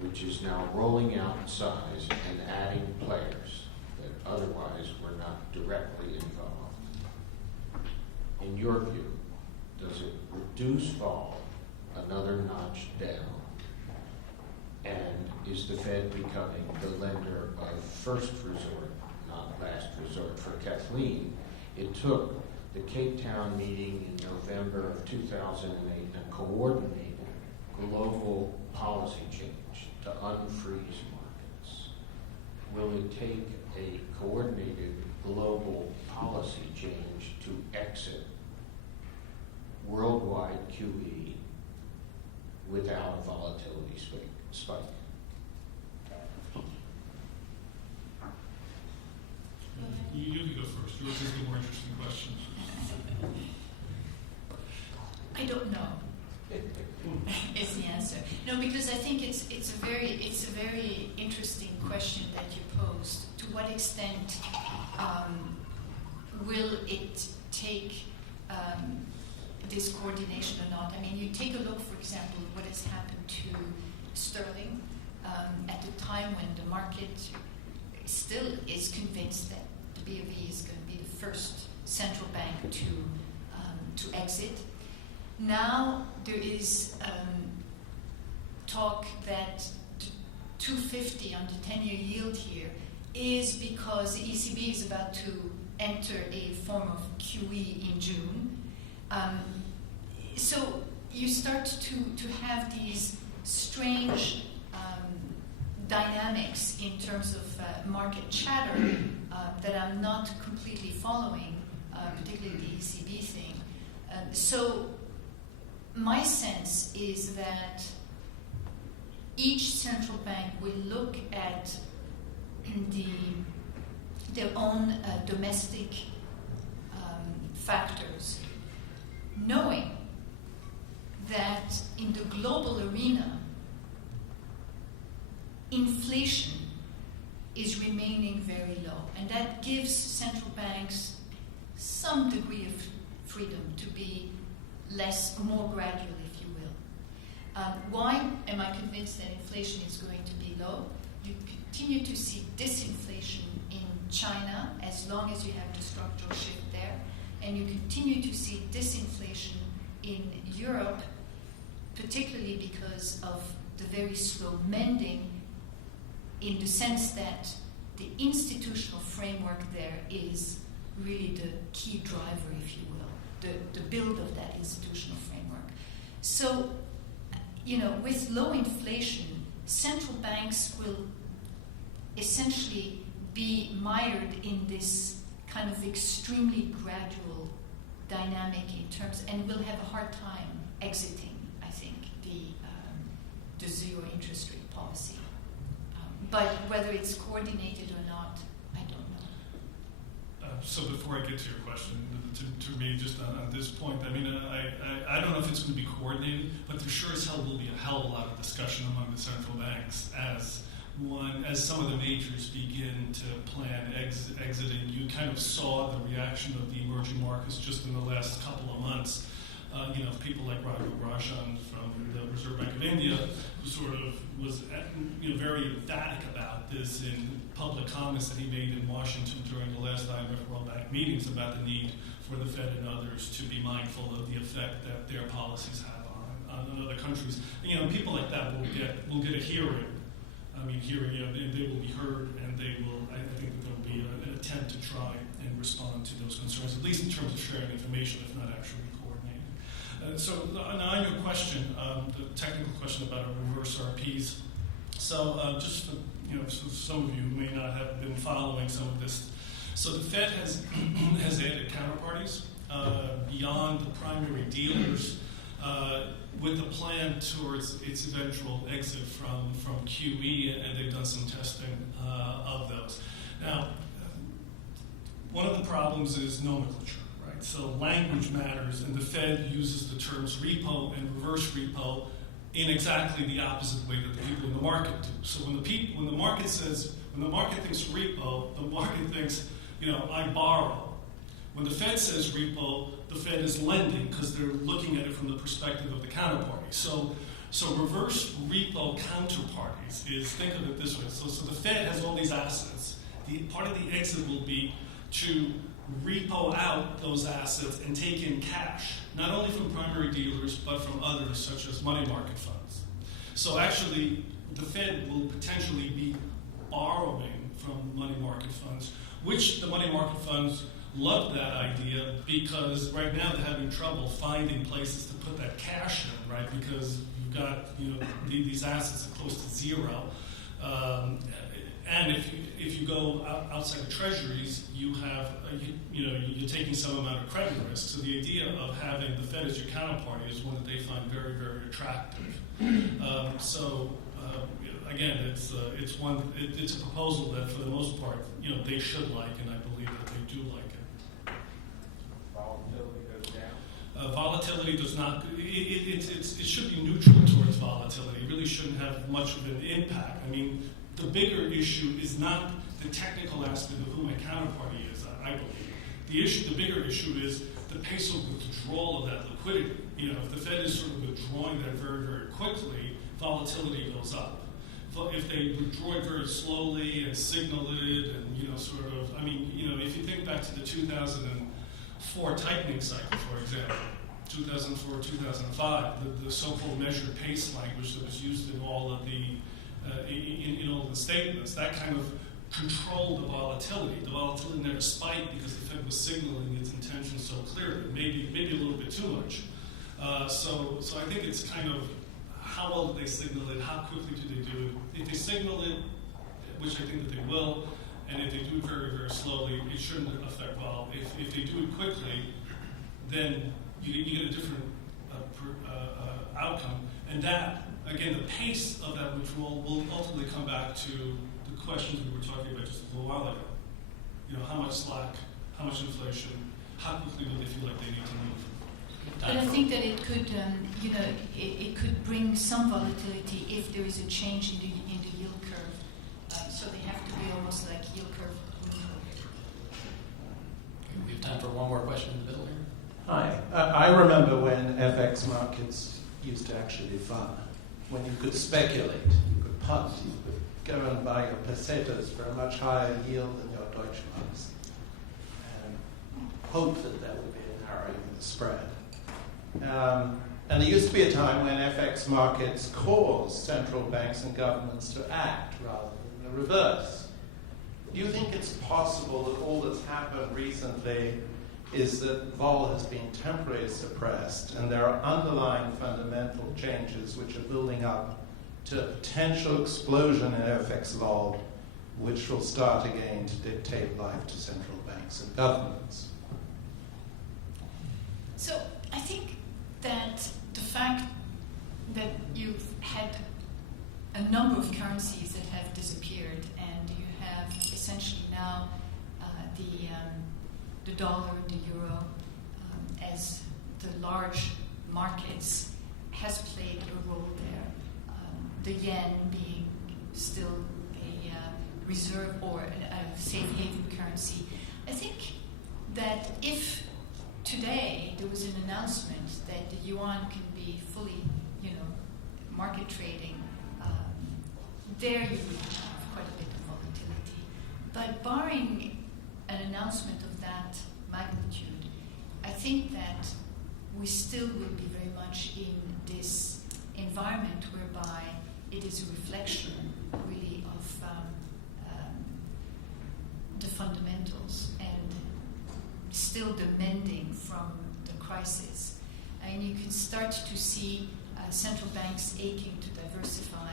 which is now rolling out in size and adding players that otherwise were not directly involved. In your view, does it reduce vol another notch down? And is the Fed becoming the lender of first resort, not last resort? For Kathleen, it took the Cape Town meeting in November of 2008 a coordinated global policy change to unfreeze markets. Will it take a coordinated global policy change to exit worldwide QE without a volatility spike? You can go first. Yours is the more interesting question. I don't know. Is the answer. No, because I think it's a very interesting question that you posed. To what extent will it take this coordination or not? You take a look, for example, what has happened to sterling at the time when the market still is convinced that the BOE is going to be the first central bank to exit. Now there is talk that 250 on the 10-year yield here is because the ECB is about to enter a form of QE in June. So you start to have these strange dynamics in terms of market chatter that I'm not completely following, particularly the ECB thing. So my sense is that each central bank will look at their own domestic factors, knowing that in the global arena, inflation is remaining very low, and that gives central banks some degree of freedom to be more gradual, if you will. Why am I convinced that inflation is going to be low? You continue to see disinflation in China as long as you have the structural shift there, and you continue to see disinflation in Europe, particularly because of the very slow mending, in the sense that the institutional framework there is really the key driver, if you will, the build of that institutional framework. So, with low inflation, central banks will essentially be mired in this kind of extremely gradual dynamic in terms, and will have a hard time exiting, I think, the zero interest rate policy. But whether it's coordinated or not, I don't know. So before I get to your question, to me, just on this point, I don't know if it's going to be coordinated, but there sure as hell will be a hell of a lot of discussion among the central banks as as some of the majors begin to plan exiting, you kind of saw the reaction of the emerging markets just in the last couple of months. People like Raghu Rajan from the Reserve Bank of India, who sort of was very emphatic about this in public comments that he made in Washington during the last IMF World Bank meetings about the need for the Fed and others to be mindful of the effect that their policies have on other countries. People like that will get a hearing. They will be heard, and they will. I think that there will be an attempt to try and respond to those concerns, at least in terms of sharing information, if not actually coordinating. So now on your question, the technical question about reverse RPs. So just for, for some of you who may not have been following some of this, so the Fed has added counterparties beyond the primary dealers. With the plan towards its eventual exit from QE, and they've done some testing of those. Now, one of the problems is nomenclature, right? So language matters, and the Fed uses the terms repo and reverse repo in exactly the opposite way that the people in the market do. So when the market thinks repo, the market thinks, I borrow. When the Fed says repo, the Fed is lending because they're looking at it from the perspective of the counterparty. So reverse repo counterparties is, think of it this way. So the Fed has all these assets. Part of the exit will be to repo out those assets and take in cash, not only from primary dealers, but from others, such as money market funds. So actually, the Fed will potentially be borrowing from money market funds, which the money market funds love that idea because right now they're having trouble finding places to put that cash in, right? Because you've got these assets are close to zero, and if you go outside of treasuries, you have you're taking some amount of credit risk. So the idea of having the Fed as your counterparty is one that they find very, very attractive. Again, it's a proposal that for the most part they should like, and I believe that they do like it. Volatility goes down? Volatility does not. It should be neutral towards volatility. It really shouldn't have much of an impact. I mean, the bigger issue is not the technical aspect of who my counterparty is, I believe. The bigger issue is the pace of withdrawal of that liquidity. If the Fed is sort of withdrawing that very, very quickly, volatility goes up. If they withdraw it very slowly and signal it, and if you think back to the 2004 tightening cycle, for example, 2004, 2005, the so-called measured pace language that was used in all of the in all the statements, that kind of controlled the volatility. The volatility never spiked because the Fed was signaling its intention so clearly, maybe a little bit too much. So I think it's kind of how well do they signal it, how quickly do they do it. If they signal it, which I think that they will, and if they do it very, very slowly, it shouldn't affect vol. If they do it quickly, then you get a different outcome. And that, again, the pace of that withdrawal will ultimately come back to the questions we were talking about just a little while ago. How much slack, how much inflation, how quickly do they feel like they need to move? But I think that it could, it could bring some volatility if there is a change in the yield curve. So they have to be almost like yield curve neutral. We have time for one more question in the middle here. Hi. I remember when FX markets used to actually be fun. When you could speculate, you could punt, you could go and buy your pesetas for a much higher yield than your Deutschmarks, and hope that there would be a narrowing of the spread. And there used to be a time when FX markets caused central banks and governments to act rather than the reverse. Do you think it's possible that all that's happened recently is that vol has been temporarily suppressed and there are underlying fundamental changes which are building up to a potential explosion in FX vol, which will start again to dictate life to central banks and governments? So I think that the fact that you've had a number of currencies that have disappeared, and you have essentially now the dollar and the euro as the large markets has played a role there. The yen being still reserve or a safe haven currency. I think that if today there was an announcement that the yuan can be fully, market trading, there you would have quite a bit of volatility. But barring an announcement of that magnitude, I think that we still will be very much in this environment whereby it is a reflection, really, of the fundamentals and still the mending from the crisis. And you can start to see central banks aching to diversify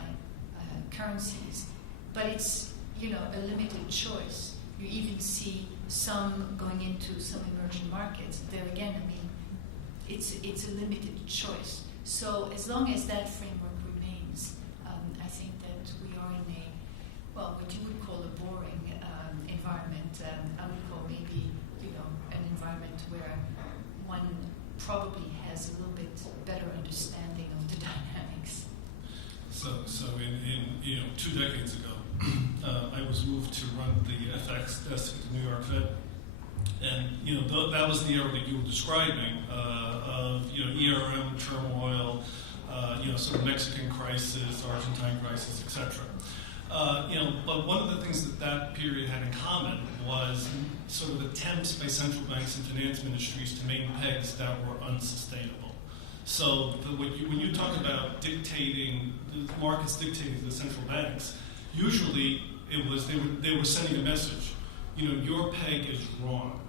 currencies, but it's a limited choice. You even see some going into some emerging markets. There again, it's a limited choice. So as long as that framework remains, I think that we are in what you would call a boring environment. I would call maybe an environment where one probably has a little bit better understanding of the dynamics. So in 2 decades ago, I was moved to run the FX desk at the New York Fed, and that was the era that you were describing of ERM turmoil, sort of Mexican crisis, Argentine crisis, etc. But one of the things that period had in common was sort of attempts by central banks and finance ministries to make pegs that were unsustainable. So when you talk about dictating, the markets dictating to the central banks, usually it was they were sending a message. Your peg is wrong.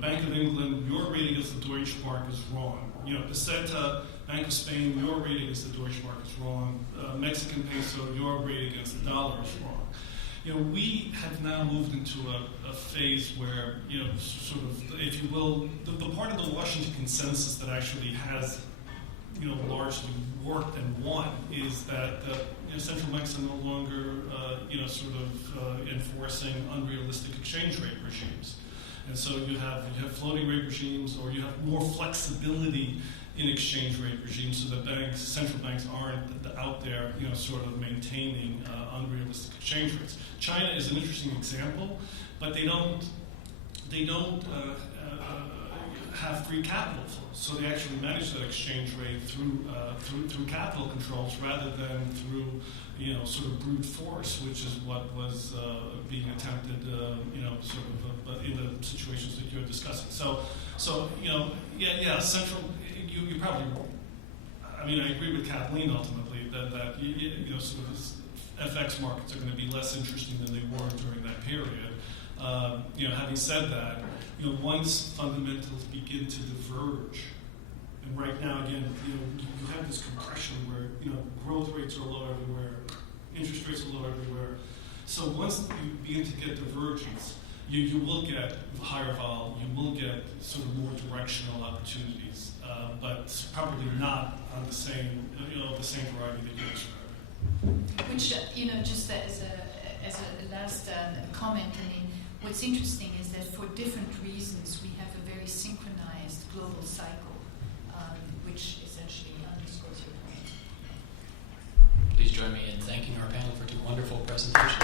Bank of England, your rate against the Deutsche Mark is wrong. Peseta, Bank of Spain, your rate against the Deutsche Mark is wrong. Mexican peso, your rate against the dollar is wrong. We have now moved into a phase where, sort of, if you will, the part of the Washington consensus that actually has, largely worked and won is that central banks are no longer, enforcing unrealistic exchange rate regimes. And so you have floating rate regimes, or you have more flexibility in exchange rate regimes, so that central banks aren't out there, sort of maintaining unrealistic exchange rates. China is an interesting example, but they don't have free capital flows, so they actually manage that exchange rate through capital controls rather than through sort of brute force, which is what was being attempted in the situations that you're discussing. So central. You probably. I agree with Kathleen ultimately that sort of FX markets are going to be less interesting than they were during that period. Having said that, once fundamentals begin to diverge, and right now again, you have this compression where growth rates are low everywhere, interest rates are low everywhere. So once you begin to get divergence, you will get higher vol, you will get sort of more directional opportunities, but probably not on the same variety that you described. Which just as a last comment, what's interesting is that for different reasons we have a very synchronized global cycle, which essentially underscores your point. Please join me in thanking our panel for 2 wonderful presentations.